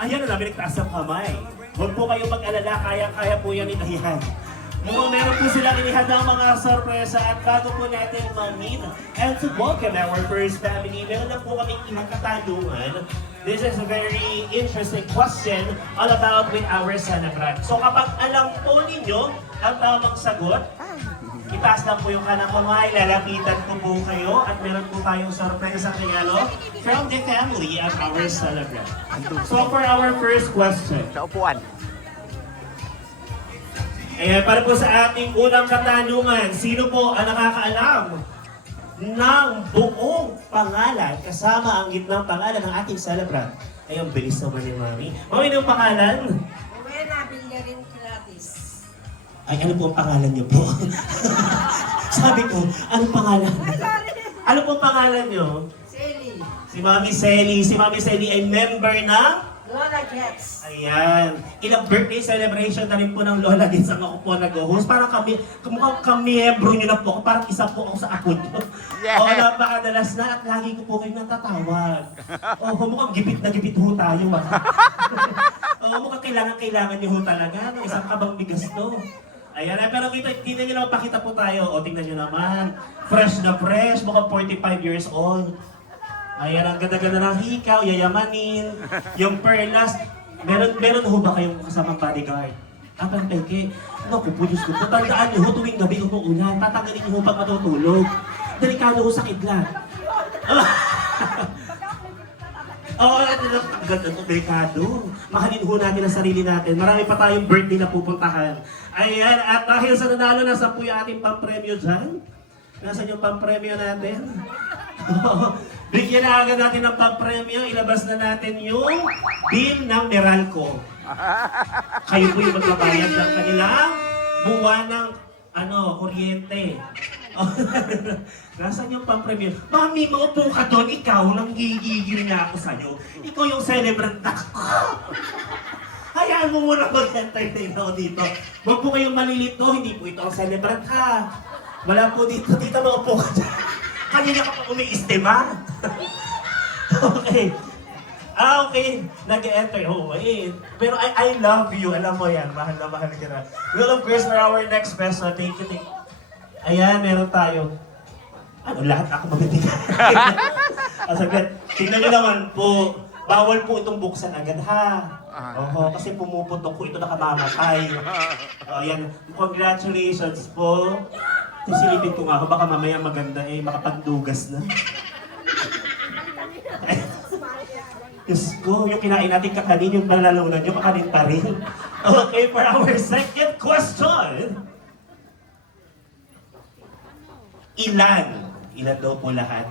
Ayan na, binigtaas ang kamay. Huwag po kayong mag-alala, kaya-kaya po yan inahihan. Mukhang meron po silang inihanda ang mga sorpresa at bago po natin ma-meet and to welcome our first family, meron lang po kaming ilang katanungan. This is a very interesting question all about with our celebrant. So kapag alam po ninyo ang tamang sagot, itaas lang po yung kanang kamay, lalapitan ko po kayo at meron po tayong sorpresa regalo from the family of our celebrant. So for our first question, Sa upuan. ayan, para po sa ating unang katanungan, sino po ang nakakaalam ng buong pangalan kasama ang gitnang pangalan ng ating celebrant? Ay, ang bilis naman ni Mami. Mami, anong pangalan? Buena Villarin Clavis. Ay, ano po ang pangalan niyo po? Sabi ko, anong pangalan? Ano po ang pangalan niyo? Sally. Si Mami Selly. Si Mami Selly ay member ng... Lola Gets. Ayan. Ilang birthday celebration na rin po ng Lola din sa ako po nag-host. Parang mukhang kamiyembro nyo na po ako. Parang isa po ako sa ako nyo. Yeah. Oo, napakadalas na at lagi ko po kayo natatawag. Oo, mukhang gipit na gipit ho tayo. Oo, mukhang kailangan nyo ho talaga. No? Isang kabang bigas to. Ayan, pero kita nyo naman, pakita po tayo. O, tingnan nyo naman. Fresh na fresh, mukhang 45 years old. Ayan, ang ganda-ganda ng hikaw, yayamanin, yung perlas. Meron ho ba kayong kasamang bodyguard? Abang peke, naku po, Diyos ko po, tandaan niyo ho tuwing gabi umuulan, tatanggalin niyo ho pag matutulog. Delikado ho sa kidlat. Oo, ganda to, delikado. Mahalin ho natin ang sarili natin. Marami pa tayong birthday na pupuntahan. Ayan, at dahil sa nanalo, nasa po yung ating pampremyo dyan. Nasaan yung pampremyo natin? Bigyan na agad natin ng pampremyo, ilabas na natin yung bill ng Meralco. Kayo po yung magbabayad ng kanilang buwan ng kuryente. Nasaan yung pampremyo? Mami, maupo ka doon, ikaw, nang gigigil na ako sa'yo. Ikaw yung celebrant ako. Hayaan mo muna mag-entertain ako dito. Huwag po kayong malilito, hindi po ito ang celebrant ha. Wala po dito, maupo ka dyan. Kanina ka pa umiistima. Okay. Okay. Nag-enter. Oh, wait. Pero I love you. Alam mo yan. Mahal na mahal ka na. Well, of course, for our next question, thank you. Ayan, meron tayo. Ano, lahat ako mabibigay. Saglit. Tingnan nyo naman po. Bawal po itong buksan agad, ha? Oo, kasi pumuputok po ito nakamamatay. Ayan. Congratulations po. Sisilipin ko nga ako, baka mamaya maganda makapagdugas na. Diyos ko, yung kinain natin kakanin, yung palalunan nyo, kakanin pa rin. Okay, for our second question. Ilan daw po lahat?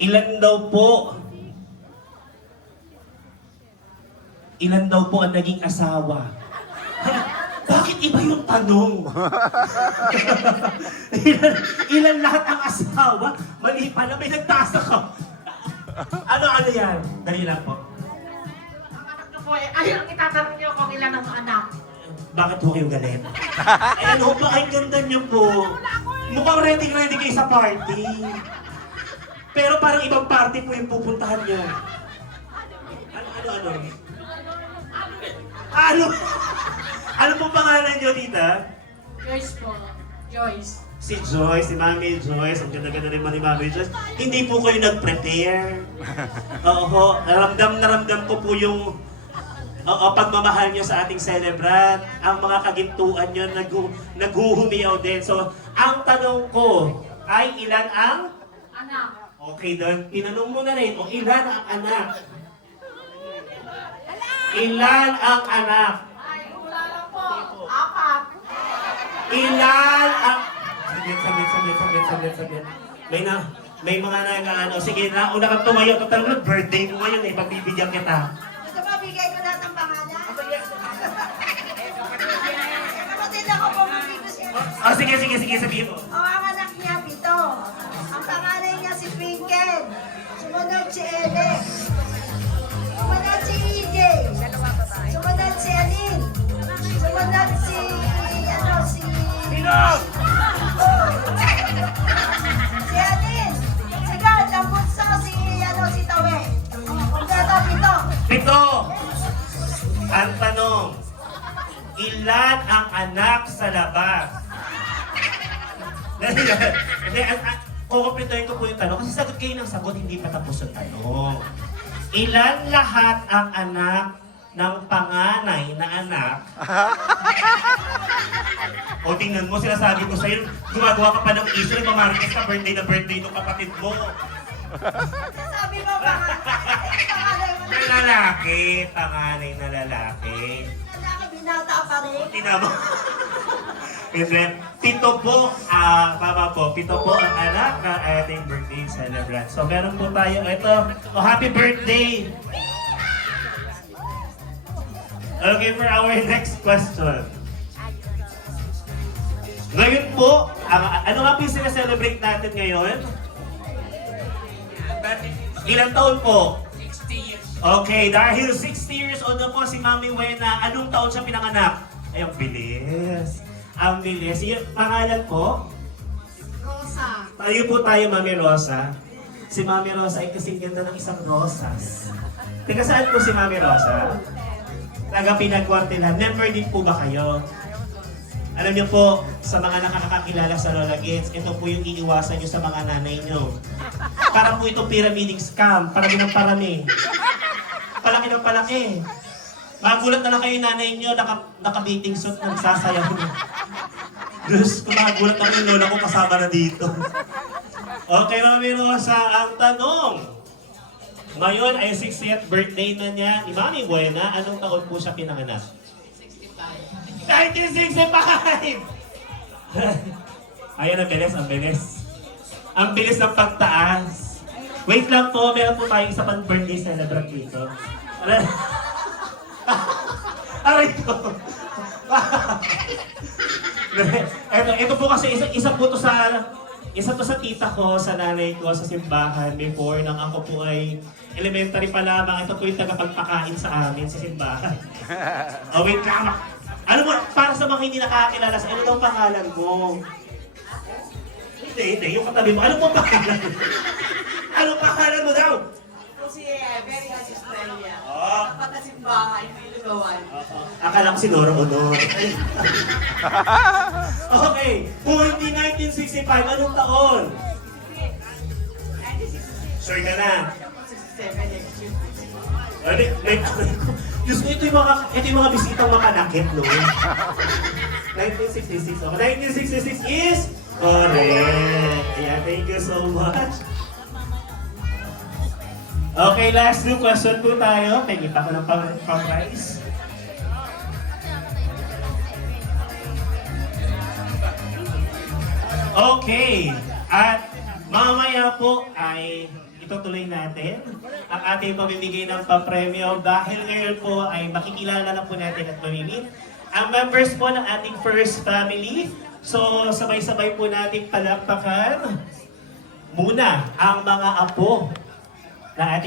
Ilan daw po ang naging asawa? Bakit iba yung tanong? ilan lahat ang asawa? Mali pala, may nagtaas ako. Ano yan? Dali lang po. Ang anak niyo po ay ang itatanong niyo kung ilan ang anak. Bakit ho kayo galit? Ayan ho, bakit ganda niyo po? Mukhang ready kayo sa party. Pero parang ibang party po yung pupuntahan niyo. Ano? Ano po pangalan niyo, tita? Joyce po. Joyce. Si Joyce, si Mami Joyce, ang ganda-ganda rin ni Mami Joyce. Hindi po kayo nag-prepare. Oo, naramdam ko po yung pagmamahal niyo sa ating celebrant. Ang mga kagintuan niyo naghuhumiyaw din. So, ang tanong ko ay ilan ang? Anak. Okay, doon. Tinanong mo na rin, ilan ang anak? Ilan ang anak? Ay, wala lang po. Apat. Ilan ang... Saglit. May mga nag-ano. Sige na, una kang tumayo. Total, birthday mo ngayon eh. Pagbibigyan kita. Gusto mo bigay ko lahat ng pangalan? Kapatid ako po magbibigay. Oh, sige. Sabihin mo. Ang anak niya, Pito. Ang pangalan niya si Twinkle. Sumunod si Alex. Sumunod si EJ. Sumunod si Aline. Sumunod si... Sino? Si Aline. Si Gard, ang bunso, si Tawe. Kompleto, Pito. Pito! Ang tanong, ilan ang anak sa labas? Hindi, kukumpletuhin ko po yung tanong kasi sagot kayo ng sagot, hindi pa tapos ang tanong. Ilan lahat ang anak ng panganay na anak? O tingnan mo, sinasabi ko sa'yo, gumagawa ka pa ng issue, mamarites ka birthday na birthday ng kapatid mo. Sabi mo ba? Pangalan mo Na lalaki, panganay na lalaki. Lalaki, binata pa rin. Tinamo. And then, pito po, mama po, pito po ang anak ng ating birthday celebrant. So, meron po tayo ito. Oh, happy birthday! Okay, for our next question. Ngayon po, ano nga po yung sineselebrate natin ngayon? Ilang taon po? 60 years. Okay, dahil 60 years old na po si Mami Wena, anong taon siya pinanganak? Ay, ang bilis. Ang bilis. Yung pangalan po? Rosa. Tayo po tayo, Mami Rosa. Si Mami Rosa ay kasing ganda ng isang rosas. Teka, saan po si Mami Rosa? Taga Pinagkwartilan. Member din po ba kayo? Alam niyo po, sa mga nakakakilala sa Lola Gets, ito po yung iniwasan niyo sa mga nanay niyo. Parang po itong pyramiding scam, parami ng parami. Palaki ng palaki. Magulat na lang kayo yung nanay niyo, naka-meeting suit, nagsasayaw na. Diyos, kung magulat ako yung lola ko, kasama na dito. Okay, Mami Rosa, ang tanong. Ngayon ay 60th birthday na niya ni Mami Buena. Anong taon po siya pinanganak? 1965! Ayan, ang bilis, ang bilis. Ang bilis ng pagtaas. Wait lang po, meron po tayong isa pang birthday celebrant dito. Aray ko. ito po kasi isa to sa tita ko, sa nanay ko, sa simbahan before nang ako po ay elementary pa lamang. Ito po yung tagapagpakain sa amin sa simbahan. Oh, wait lang. Ano mo, para sa mga hindi nakakilala sa ano daw pangalan mo? Hindi, yung katabi mo. Ano po pangalan mo? Ano pangalan mo daw? Ito si Very Asistelia. Oh. Patasimbahan, Pilugawan. Akala ko si Nora Honor. Okay, kung hindi 1965, anong taon? 1966. Sure ka na? 67 next year. Diyos ko, ito yung mga bisitang makanakit, no? 1966. Okay, 1966 is correct. Yeah, thank you so much. Okay, last two question po tayo. Tingin pa ko ng pang-prize. Okay, at mamaya po ay itutuloy natin ang ating pamimigay ng papremyo dahil ngayon po ay makikilala na po natin at mamimit ang members po ng ating first family. So, sabay-sabay po nating palakpakan muna ang mga apo na ating